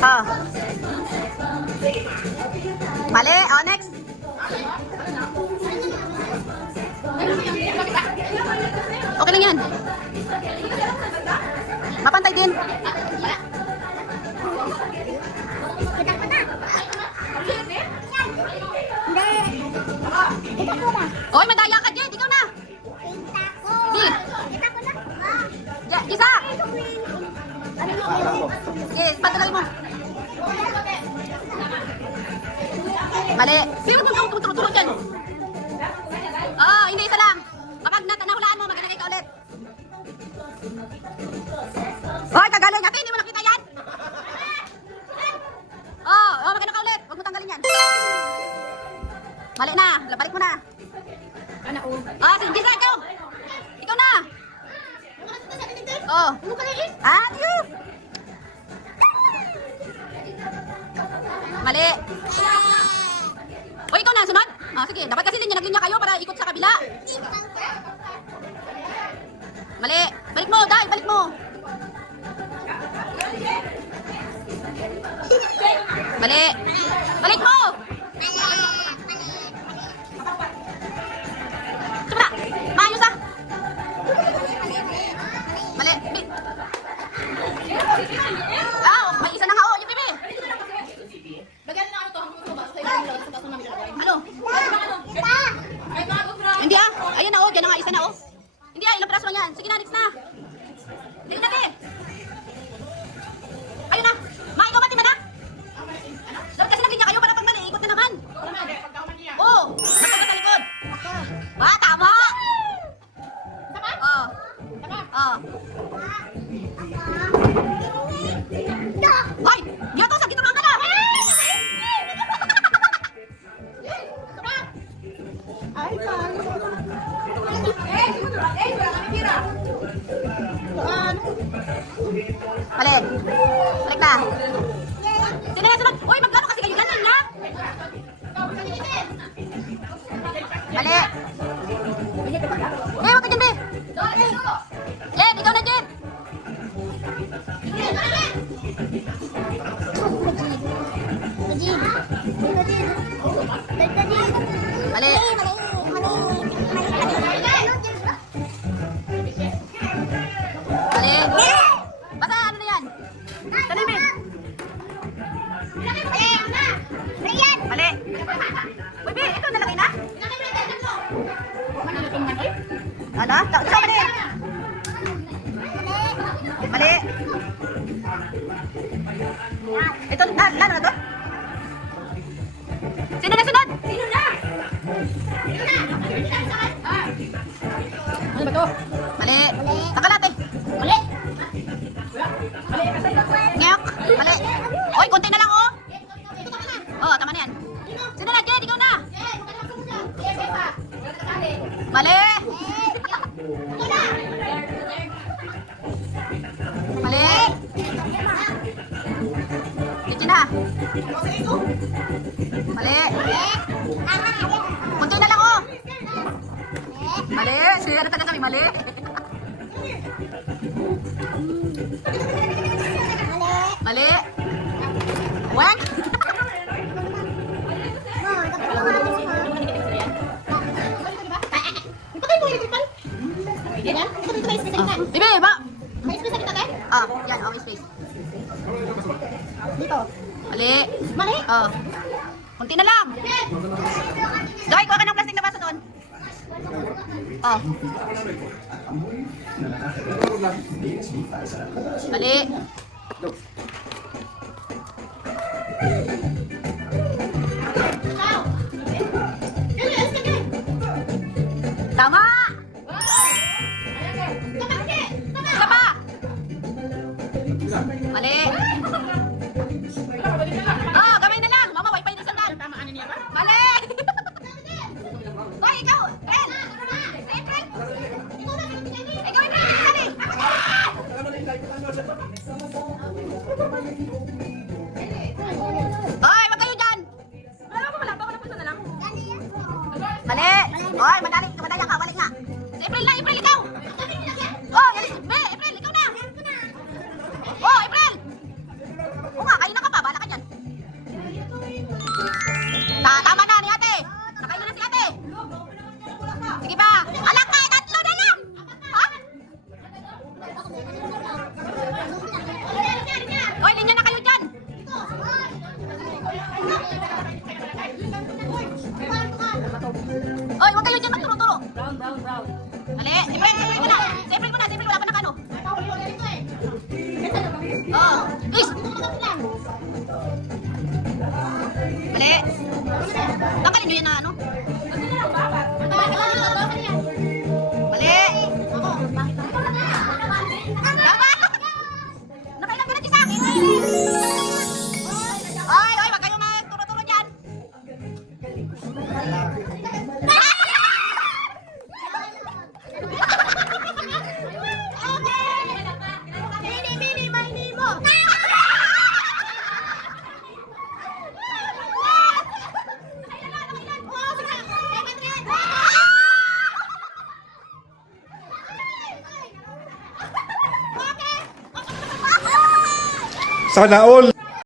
Oh. Mali. Oh, next. Okay lang yan. Mapantay din. Oy, madaya ka, Jed. Ikaw na. Di. Isa. Yes, patuloy mo. Mali. Sino tuturo dyan? Oh, hindi, isa lang. Kapag nahulaan mo, magandang ka ulit. Hoy, kagaling. Ate, hindi mo nakita yan? Oh, magandang ka ulit. Huwag mo tanggalin yan. Mali na. Balik mo na. Ah, si Jisa, ikaw. Ikaw na. Oh. Adieu. Mali. O, ikaw na, sunod. Ah, sige, dapat kasi linya kayo para ikot sa kabila. Mali. Balik mo, Day, balik mo. Mali. Balik mo. Coba, maayos ah. Mali. Ah, may isa na nga, oh, yung bebe. Ano? Hindi ah. Ayan na oh. Diyan na nga. Isa na oh. Hindi ah. Ilang piraso lang yan. Sige na. Next na. Hindi na eh. Ayun na. Ma, ikaw mati na? Dapat kasi naging kayo para pag mali. Ikot na naman. Oo. Nagpagod sa likod. Ah, tama. Oo. Oo. Hoy! Dito sa gitna ka na. Ay, balik. Balik na. Sino na sunod? Uy, magkano kasi kayo ganun, ha? Balik. Wag ka dyan, be. Jed, ikaw na, Jed. Balik. Basta ano na yan? Dali, be. Mali. Uy, be, ito nalagay na? Ano? Ito, mali. Mali. Ito, lalo na to? Sino na sunod? Sino na? Ano ba to? Mali. Takalate. Mali. Ngayok. Mali. Oy, konti na lang, oh. Oh, tama na yan. Sino na, Jed? Ikaw na. Mali. Mali. Dito na. Mali. Konti na lang, oh. Mali. Siya na taga sabi, mali. Mali. Wag. Ibe, ba? May space kita, Tay? Ah, yan, oh, may space. Dito. Mali. Mali? Oh. Kunti na lang. Doy, kuha ka ng plastic na baso doon. Oh. Mali. Tama! Isa pa! Mali! Oh, gamay na lang! Mama, wifi na sandal! Mali! Hoy, ikaw! Ren! Ren! Ikaw, Ren! Hoy, wag kayo dyan! Mali! Hoy, madali ka, balik nga! Si April na, April, ikaw! Oh, April, ikaw na! Oh, April! Oh. Uy! Mali. Tanggalin nyo yan na ano. Mali. Dapat. Nakailan ka na sa akin. Ay, ay, wag kayong magturo-turo dyan. Sana all!